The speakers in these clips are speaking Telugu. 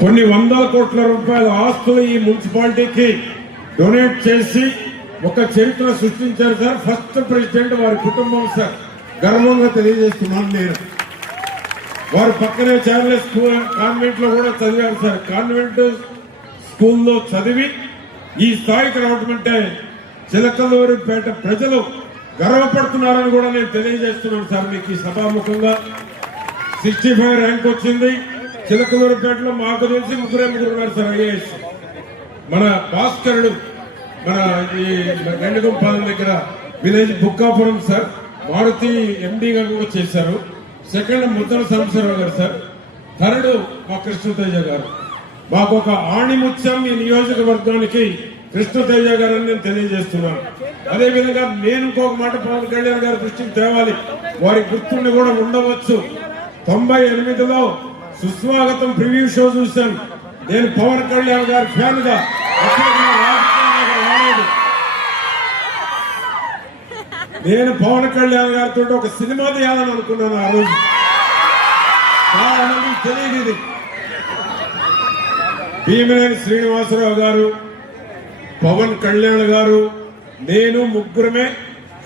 కొన్ని వందల కోట్ల రూపాయల ఆస్తులు ఈ మున్సిపాలిటీకి డొనేట్ చేసి ఒక చరిత్ర సృష్టించారు సార్. ఫస్ట్ ప్రెసిడెంట్ వారి కుటుంబం సార్. గర్వంగా తెలియజేస్తున్నాను నేను. వారు పక్కనే చార్లెస్ స్కూల్ కాన్వెంట్ లో కూడా చదివారు సార్. కాన్వెంట్ స్కూల్లో చదివి ఈ స్థాయికి రావటం అంటే చిలకలూరిపేట ప్రజలు గర్వపడుతున్నారని కూడా నేను తెలియజేస్తున్నాను సార్. మీకు ఈ సభాముఖంగా 65 ర్యాంక్ వచ్చింది. చిలకలూరిపేటలో మాకు తెలిసి ముగ్గురు ఉన్నారు సార్ ఐఏఎస్. మన భాస్కరుడు మన ఈ గండిగుంపాలెం దగ్గర విలేజ్ బుక్కాపురం సార్ మారుతి ఎండీగా కూడా చేశారు. సెకండ్ ముద్దల సాంబశివరావు గారు సార్. థర్డ్ మా కృష్ణతేజ గారు. మాకు ఒక ఆణిముత్యం ఈ నియోజకవర్గానికి కృష్ణతేజ గారు అని నేను తెలియజేస్తున్నాను. అదేవిధంగా నేను ఇంకొక మాట పవన్ కళ్యాణ్ గారి దృష్టికి తేవాలి. వారి గుర్తుండి కూడా ఉండవచ్చు. 98లో సుస్వాగతం ప్రివ్యూ షో చూశాను. నేను పవన్ కళ్యాణ్ గారి ఫ్యాన్ గా నేను పవన్ కళ్యాణ్ గారితో ఒక సినిమా తీయాలని అనుకున్నాను ఆ రోజు. చాలా మందికి తెలియదు ఇది. భీమినేని శ్రీనివాసరావు గారు, పవన్ కళ్యాణ్ గారు, నేను ముగ్గురమే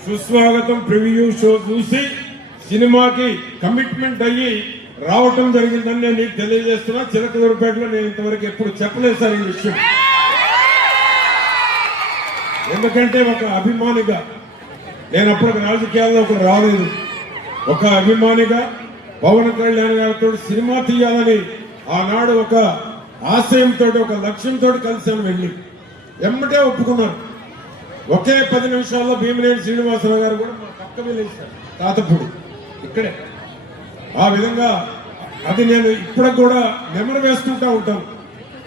సుస్వాగతం ప్రివ్యూ షో చూసి సినిమాకి కమిట్మెంట్ అయ్యి రావటం జరిగిందని నేను నీకు తెలియజేస్తున్నా. చిలకలూరిపేటలో నేను ఇంతవరకు ఎప్పుడు చెప్పలేదు సార్ ఈ విషయం. ఎందుకంటే ఒక అభిమానిగా నేను అప్పుడు రాజకీయాల్లో ఒకరు రాలేదు. ఒక అభిమానిగా పవన్ కళ్యాణ్ గారితో సినిమా తీయాలని ఆనాడు ఒక ఆశయంతో ఒక లక్ష్యంతో కలిసాను. వెళ్ళి ఎమ్మటే ఒప్పుకున్నారు. ఒకే 10 నిమిషాల్లో భీమినేని శ్రీనివాసరావు గారు కూడా మా పక్క వెళ్ళేశారు. తాతపూడి ఇక్కడే. ఆ విధంగా అది నేను ఇప్పటికి కూడా నెమరు వేసుకుంటా ఉంటాను.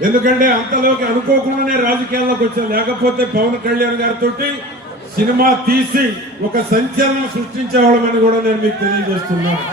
ఎందుకంటే అంతలోకి అనుకోకుండానే రాజకీయాల్లోకి వచ్చాను. లేకపోతే పవన్ కళ్యాణ్ గారితో సినిమా తీసి ఒక సంచలనం సృష్టించేవాళ్ళమని కూడా నేను మీకు తెలియజేస్తున్నాను.